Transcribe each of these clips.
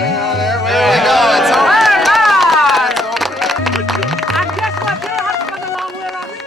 Hang on there. There we go. It's over. And guess what? You don't have to come a long way around this.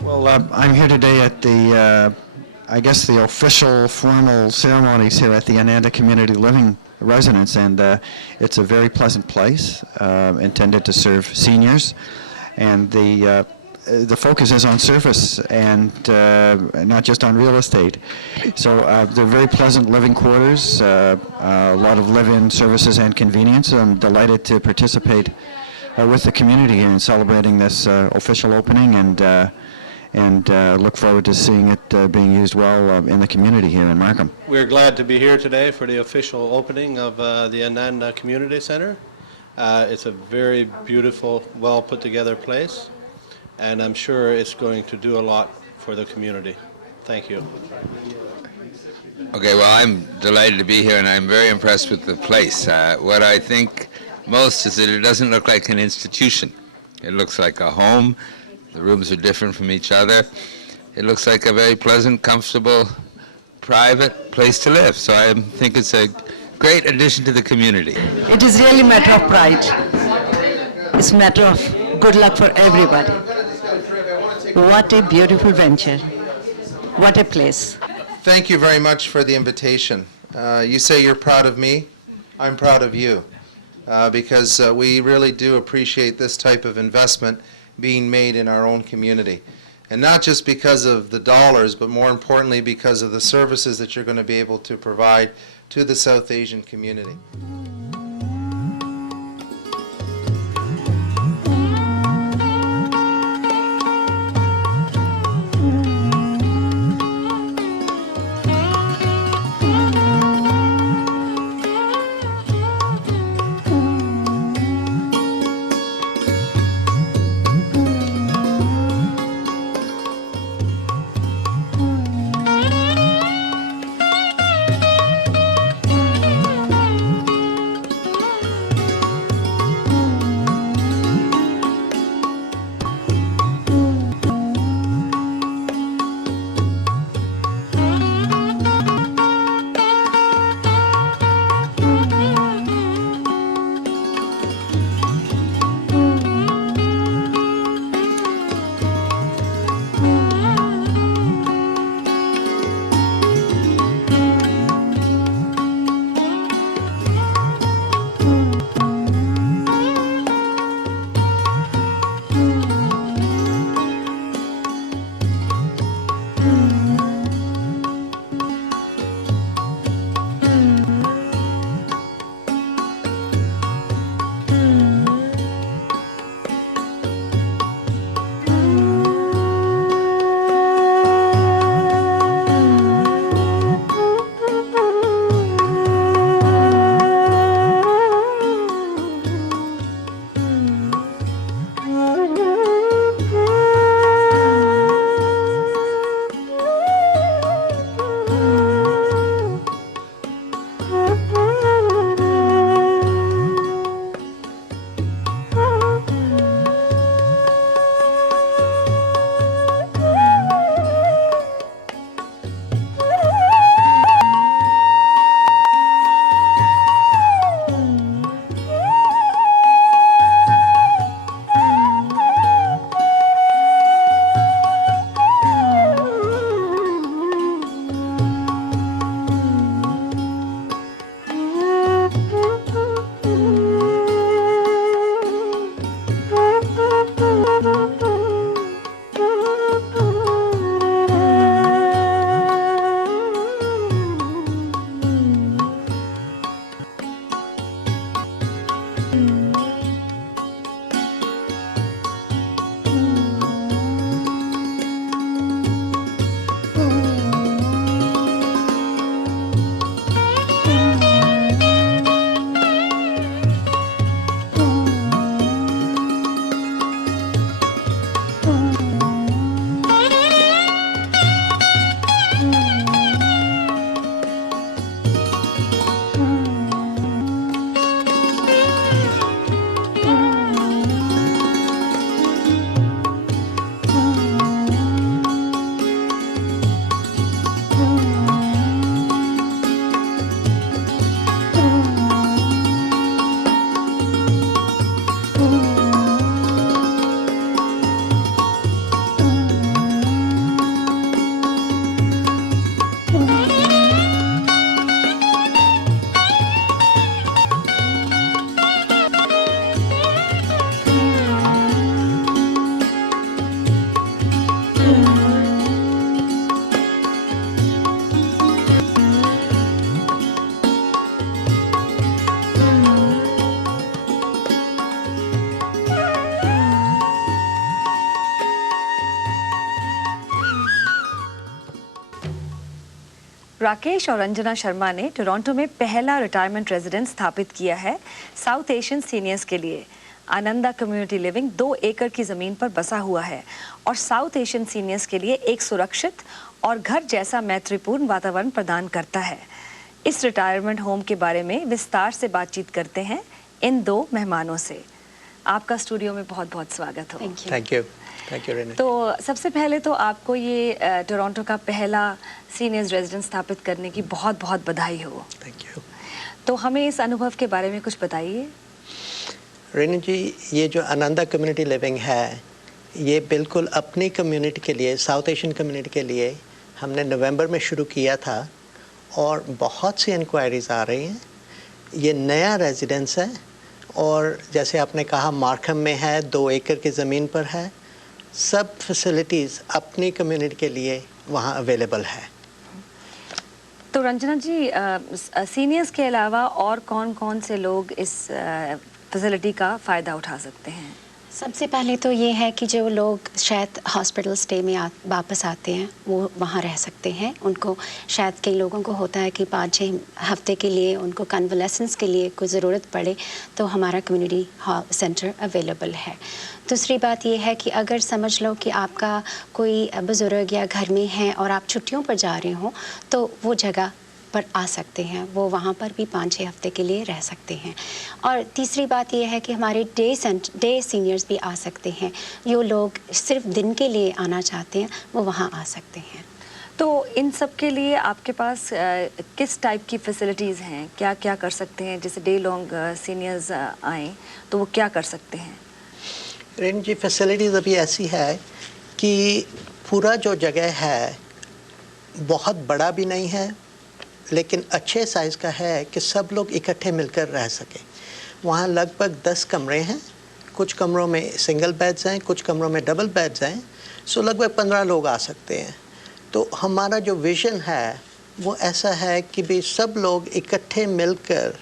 Well, I'm here today at the, I guess the official formal ceremonies here at the Ananda Community Living Residence, and it's a very pleasant place intended to serve seniors, and the focus is on service and not just on real estate. So they're very pleasant living quarters, a lot of live-in services and convenience. I'm delighted to participate with the community here in celebrating this official opening, and look forward to seeing it being used well in the community here in Markham. We're glad to be here today for the official opening of the Ananda Community Center. It's a very beautiful, well put together place, and I'm sure it's going to do a lot for the community. Thank you. Okay, well, I'm delighted to be here, and I'm very impressed with the place. What I think most is that it doesn't look like an institution. It looks like a home. The rooms are different from each other. It looks like a very pleasant, comfortable, private place to live. So I think it's a great addition to the community. It is really a matter of pride. It's a matter of good luck for everybody. What a beautiful venture. What a place. Thank you very much for the invitation. You say you're proud of me. I'm proud of you because we really do appreciate this type of investment being made in our own community. And not just because of the dollars, but more importantly because of the services that you're going to be able to provide to the South Asian community. Rakesh और अंजना शर्मा ने Toronto में पहला retirement residence स्थापित किया है south Asian seniors के लिए। Ananda community living 2 एकड़ की ज़मीन पर बसा हुआ है और साउथ एशियन सीनियर्स के लिए एक सुरक्षित और घर जैसा मैत्रीपूर्ण वातावरण प्रदान करता है। इस रिटायरमेंट होम के बारे में विस्तार से बातचीत करते हैं इन 2 मेहमानों से। आपका स्टूडियो में बहुत बहुत स्वागत हो। Thank you Rene. तो सबसे पहले तो आपको ये टोरंटो का पहला सीनियर्स रेजिडेंस स्थापित करने की बहुत बहुत बधाई हो। Thank you. तो हमें इस अनुभव के बारे में कुछ बताइए। रेनू जी, ये जो आनंदा कम्युनिटी लिविंग है, ये बिल्कुल अपनी कम्युनिटी के लिए, साउथ एशियन कम्युनिटी के लिए हमने नवंबर में शुरू किया था और बहुत सी इंक्वायरीज आ रही हैं। ये नया रेजिडेंस है और जैसे आपने कहा मार्खम में है, 2 एकड़ की ज़मीन पर है। सब फैसिलिटीज़ अपनी कम्युनिटी के लिए वहाँ अवेलेबल है। तो रंजना जी, सीनियर्स के अलावा और कौन कौन से लोग इस फैसिलिटी का फ़ायदा उठा सकते हैं? सबसे पहले तो ये है कि जो लोग शायद हॉस्पिटल स्टे में वापस आते हैं वो वहाँ रह सकते हैं। उनको शायद कई लोगों को होता है कि 5-6 हफ्ते के लिए उनको कन्वलेसेंस के लिए कोई ज़रूरत पड़े तो हमारा कम्युनिटी सेंटर अवेलेबल है। दूसरी बात ये है कि अगर समझ लो कि आपका कोई बुज़ुर्ग या घर में है और आप छुट्टियों पर जा रहे हो तो वो जगह पर आ सकते हैं, वो वहाँ पर भी 5-6 हफ्ते के लिए रह सकते हैं। और तीसरी बात यह है कि हमारे डे सीनियर्स भी आ सकते हैं। जो लोग सिर्फ दिन के लिए आना चाहते हैं वो वहाँ आ सकते हैं। तो इन सब के लिए आपके पास किस टाइप की फैसिलिटीज़ हैं? क्या क्या कर सकते हैं? जैसे डे लॉन्ग सीनियर्स आएँ तो वो क्या कर सकते हैं? रेनू जी, फैसिलिटीज़ अभी ऐसी है कि पूरा जो जगह है बहुत बड़ा भी नहीं है लेकिन अच्छे साइज़ का है कि सब लोग इकट्ठे मिलकर रह सकें। वहाँ लगभग 10 कमरे हैं, कुछ कमरों में सिंगल बेड्स हैं, कुछ कमरों में डबल बेड्स हैं, सो लगभग 15 लोग आ सकते हैं। तो हमारा जो विज़न है वो ऐसा है कि भी सब लोग इकट्ठे मिलकर,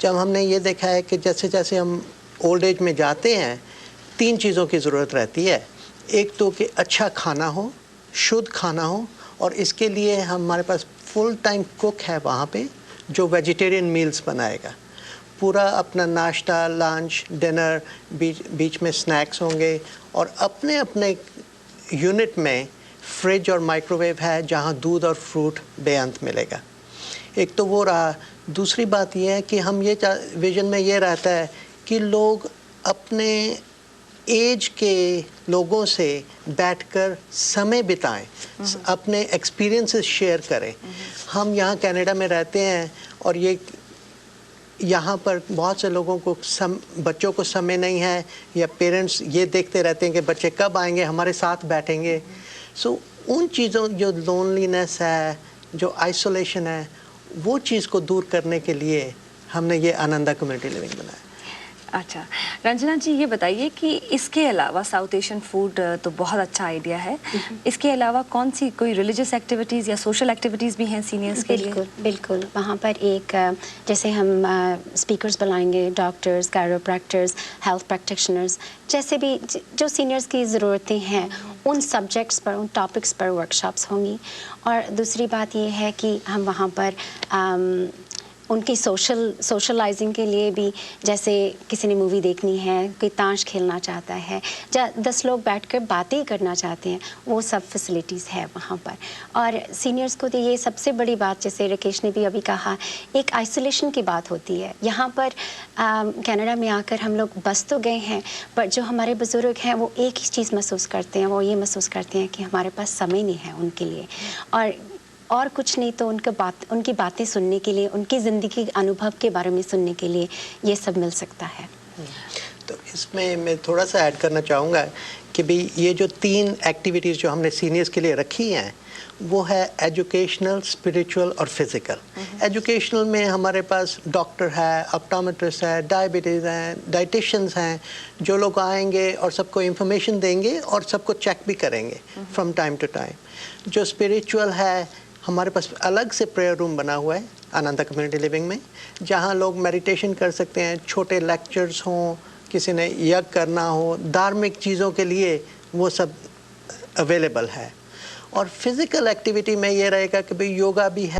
जब हमने ये देखा है कि जैसे जैसे हम ओल्ड एज में जाते हैं 3 चीज़ों की ज़रूरत रहती है। एक तो कि अच्छा खाना हो, शुद्ध खाना हो, और इसके लिए हमारे पास फुल टाइम कुक है वहाँ पे जो वेजिटेरियन मील्स बनाएगा। पूरा अपना नाश्ता, लंच, डिनर, बीच में स्नैक्स होंगे और अपने अपने यूनिट में फ्रिज और माइक्रोवेव है जहाँ दूध और फ्रूट बेअंत मिलेगा। एक तो वो रहा। दूसरी बात यह है कि हम ये विज़न में ये रहता है कि लोग अपने एज के लोगों से बैठकर समय बिताएं, अपने एक्सपीरियंसेस शेयर करें। हम यहाँ कनाडा में रहते हैं और ये यहाँ पर बहुत से लोगों को बच्चों को समय नहीं है या पेरेंट्स ये देखते रहते हैं कि बच्चे कब आएंगे, हमारे साथ बैठेंगे। सो उन चीज़ों, जो लोनलीनेस है, जो आइसोलेशन है, वो चीज़ को दूर करने के लिए हमने ये आनंदा कम्युनिटी लिविंग बनाया। अच्छा, रंजना जी ये बताइए कि इसके अलावा साउथ एशियन फूड तो बहुत अच्छा आइडिया है, इसके अलावा कौन सी कोई रिलीजियस एक्टिविटीज़ या सोशल एक्टिविटीज़ भी हैं सीनियर्स के लिए? बिल्कुल बिल्कुल, वहाँ पर एक जैसे हम स्पीकर्स बुलाएंगे, डॉक्टर्स, कैरोप्रैक्टर्स, हेल्थ प्रैक्टिशनर्स, जैसे भी जो सीनियर्स की ज़रूरतें हैं उन सब्जेक्ट्स पर, उन टॉपिक्स पर वर्कशॉप्स होंगी। और दूसरी बात ये है कि हम वहाँ पर उनकी सोशलाइजिंग के लिए भी, जैसे किसी ने मूवी देखनी है, कोई ताश खेलना चाहता है, 10 लोग बैठकर बातें करना चाहते हैं, वो सब फैसिलिटीज़ है वहाँ पर। और सीनियर्स को तो ये सबसे बड़ी बात, जैसे राकेश ने भी अभी कहा, एक आइसोलेशन की बात होती है। यहाँ पर कनाडा में आकर हम लोग बस तो गए हैं, पर जो हमारे बुज़ुर्ग हैं वो एक ही चीज़ महसूस करते हैं, वो ये महसूस करते हैं कि हमारे पास समय नहीं है उनके लिए, और कुछ नहीं तो उनकी बातें सुनने के लिए, उनकी ज़िंदगी के अनुभव के बारे में सुनने के लिए ये सब मिल सकता है। तो इसमें मैं थोड़ा सा ऐड करना चाहूँगा कि भाई ये जो 3 एक्टिविटीज़ जो हमने सीनियर्स के लिए रखी हैं वो है एजुकेशनल, स्पिरिचुअल और फिज़िकल। एजुकेशनल में हमारे पास डॉक्टर है, ऑप्टोमेट्रिस्ट है, डायबिटीज़ हैं, डाइटिशियंस हैं, जो लोग आएंगे और सबको इन्फॉर्मेशन देंगे और सबको चेक भी करेंगे फ्रॉम टाइम टू टाइम। जो स्पिरिचुअल है, हमारे पास अलग से प्रेयर रूम बना हुआ है आनंदा कम्युनिटी लिविंग में, जहाँ लोग मेडिटेशन कर सकते हैं, छोटे लेक्चर्स हों, किसी ने यज्ञ करना हो, धार्मिक चीज़ों के लिए वो सब अवेलेबल है। और फिज़िकल एक्टिविटी में ये रहेगा कि भाई योगा भी है।